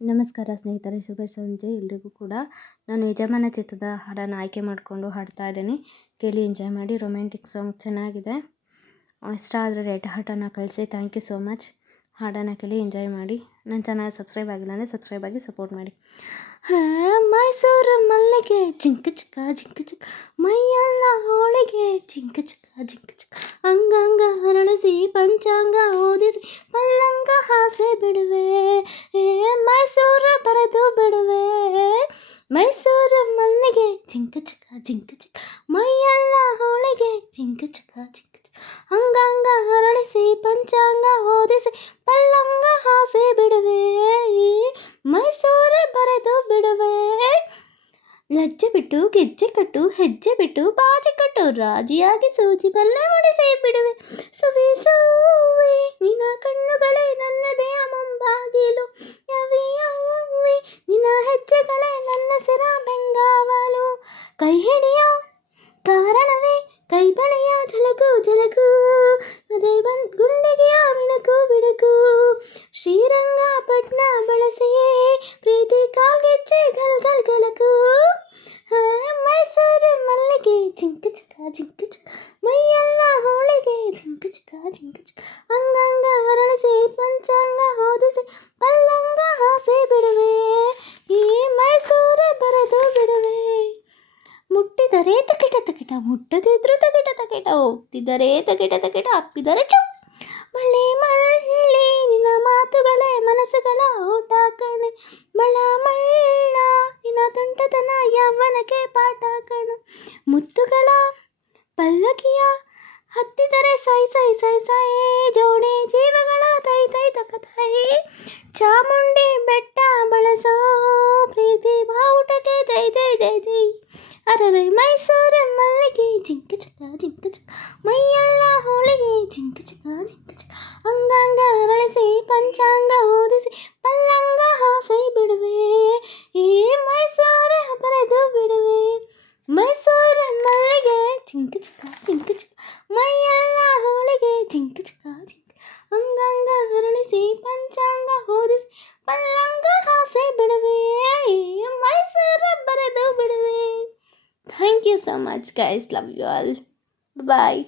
ನಮಸ್ಕಾರ ಸ್ನೇಹಿತರೆ, ಶುಭ ಸಂಜೆ ಎಲ್ರಿಗೂ ಕೂಡ. ನಾನು ಯಜಮಾನ ಚಿತ್ರದ ಹಾಡನ್ನು ಆಯ್ಕೆ ಮಾಡಿಕೊಂಡು ಹಾಡ್ತಾ ಇದ್ದೀನಿ. ಕೇಳಿ ಎಂಜಾಯ್ ಮಾಡಿ. ರೊಮ್ಯಾಂಟಿಕ್ ಸಾಂಗ್ ಚೆನ್ನಾಗಿದೆ. ಇಷ್ಟ ಆದರೆ ರೆಡ್ ಹಾರ್ಟನ್ನು ಕಳಿಸಿ. Thank you so much. ಹಾಡನ್ನು ಕೇಳಿ ಎಂಜಾಯ್ ಮಾಡಿ. ನನ್ನ ಚಾನಲ್ ಸಬ್ಸ್ಕ್ರೈಬ್ ಆಗಿಲ್ಲ ಅಂದರೆ ಸಬ್ಸ್ಕ್ರೈಬ್ ಆಗಿ ಸಪೋರ್ಟ್ ಮಾಡಿ. ಮೈಸೂರು ಮಲ್ಲಿಗೆ ಜಿಂಕ ಚಿಕ್ಕ ಜಿಂಕ ಚಿಕ್ಕ, ಮೈಯೆಲ್ಲ ಹೋಳಿಗೆ ಜಿಂಕ ಚಿಕ್ಕ ಜಿಂಕ ಚಿಕ್ಕ, ಅಂಗಾಂಗ ಹರಳಿಸಿ ಪಂಚಾಂಗ ಓದಿಸಿ ಪಲ್ಲಂಗ ಹಾಸೆ ಬಿಡುವೆ, ಮೈಸೂರು ಬರೆದು ಬಿಡುವೆ. ಮೈಸೂರು ಮಲ್ಲಿಗೆ ಜಿಂಕ ಚಿಕ್ಕ ಜಿಂಕ ಚಿಕ್ಕ, ಮೈಯೆಲ್ಲ ಹೋಳಿಗೆ ಜಿಂಕ ಚಿಕ್ಕ ಜಿಂಕ ಚಿಕ್ಕ, ಅಂಗಾಂಗ ಹರಳಿಸಿ ಪಂಚಾಂಗ ಓದಿಸಿ ಪಲ್ಲಂಗ ಹಾಸೆ ಬಿಡುವೆ, ಮೈಸೂರೇ ಬರೆದು ಬಿಡುವೆ. ಲಜ್ಜೆ ಬಿಟ್ಟು ಗೆಜ್ಜೆ ಕಟ್ಟು, ಹೆಜ್ಜೆ ಬಿಟ್ಟು ಬಾಜಿ ಕಟ್ಟು, ರಾಜಿಯಾಗಿ ಸೂಜಿ ಬಲ್ಲೆ ಹೊಡಿಸಿ ಬಿಡುವೆ. ಸುವಿ ಸುವಿ ನಿನ್ನ ಕಣ್ಣುಗಳೇ ನನ್ನದೇ ಮುಂಬಾಗಿಲು, ಯವಿ ಯವಿ ನಿನ್ನ ಹೆಜ್ಜೆಗಳೇ ನನ್ನ ಸಿರ ಬೆಂಗಾವಲು. ಕೈ ಹಿಡಿಯೋ ಕಾರಣವೇ ಕೈ ಬಳೆಯ ಝಲಕು ಝಲಕು, ಅದೇ ಗುಂಡಿಗೆಯ ಬಿಣಕು ಬಿಡುಕು, ಶ್ರೀರಂಗಪಟ್ಟಣ ಬಳಸಿಯೇ ಪ್ರೀತಿ ಕಾಲ್ಗೆಜ್ಜೆ ಗಲ್ ಗಲ್ ಗಲಕು. ಮೈಸೂರು ಮಲ್ಲಿಗೆ ಜಿಂಕ ಚಿಕ್ಕ ಜಿಂಕ ಚಿಕ್ಕ, ಮೈಯೆಲ್ಲ ಹೋಳಿಗೆ ಜಿಂಕ ಚಿಕ್ಕ ಜಿಂಕ ಚಿಕ್ಕ, ಅಂಗಾಂಗ ಹರಳಿಸಿ ಪಂಚಾಂಗ ಓದಿಸಿ ಪಲ್ಲಂಗ ಹಾಸೆ ಬಿಡುವೆ, ಈ ಮೈಸೂರೇ ಬರೆದು ಬಿಡುವೆ. ಮುಟ್ಟಿದರೆ ತಕಿಟ ತಕಿಟ, ಮುಟ್ಟದಿದ್ರು ತಕಿಟ ತಕಿಟ, ಒಪ್ಪಿದರೆ ತಕಿಟ ತಕಿಟ, ಅಪ್ಪಿದರೆ ಚುಪ್. ಮಳ್ಳಿ ಮಳ್ಳಿ ನಿನ್ನ ಮಾತುಗಳೇ ಮನಸ್ಸುಗಳ ಓಟ ಕಣೆ, ಮಳ ಮಳ್ಳ ನಿನ್ನ ತುಂಟತನ ಯವ್ವನಕ್ಕೆ ಪಾಠ ಕಣು. ಮುತ್ತುಗಳ ಪಲ್ಲಕಿಯ ಹತ್ತಿದರೆ ಸೈ ಸೈ ಸೈ ಸೈ, ಜೋಡಿ ಜೀವಗಳ ತೈ ತೈ ತಕತೈ, ಚಾಮುಂಡಿ ಬೆಟ್ಟ ಬಳಸೋ ಪ್ರೀತಿ ಬಾವುಟಕ್ಕೆ ಜೈ ಜೈ ಜೈ ಜೈ. ಅರರೆ ಮೈಸೂರು ಮಲ್ಲಿಗೆ ಜಿಂಕ ಚಿಕ್ಕ ಜಿಂಕ ಚಿಕ್ಕ, ಮೈಯೆಲ್ಲ ಹೋಳಿಗೆ ಜಿಂಕ ಚಿಕ್ಕ ಜಿಂಕ ಚಿಕ್ಕ, ಅಂಗಾಂಗ ಹರಳಿಸಿ ಪಂಚಾಂಗ ಓದಿಸಿ ಪಲ್ಲಂಗ ಹಾಸೆ ಬಿಡುವೆ, ಈ ಮೈಸೂರೇ ಬರೆದು ಬಿಡುವೆ. ಮೈಸೂರು ಮಲ್ಲಿಗೆ ಜಿಂಕ ಚಿಕ್ಕ ಜಿಂಕ ಚಿಕ್ಕ, ಮೈಯೆಲ್ಲ ಹೋಳಿಗೆ ಜಿಂಕ ಚಿಕ್ಕ ಜಿಂಕ, ಅಂಗಾಂಗ ಹರಳಿಸಿ ಪಂಚಾಂಗ ಓದಿಸಿ ಪಲ್ಲಂಗ ಹಾಸೆ ಬಿಡುವೆ, ಈ ಮೈಸೂರೇ ಬರೆದು ಬಿಡುವೆ. Thank you so much guys, love you all, bye bye.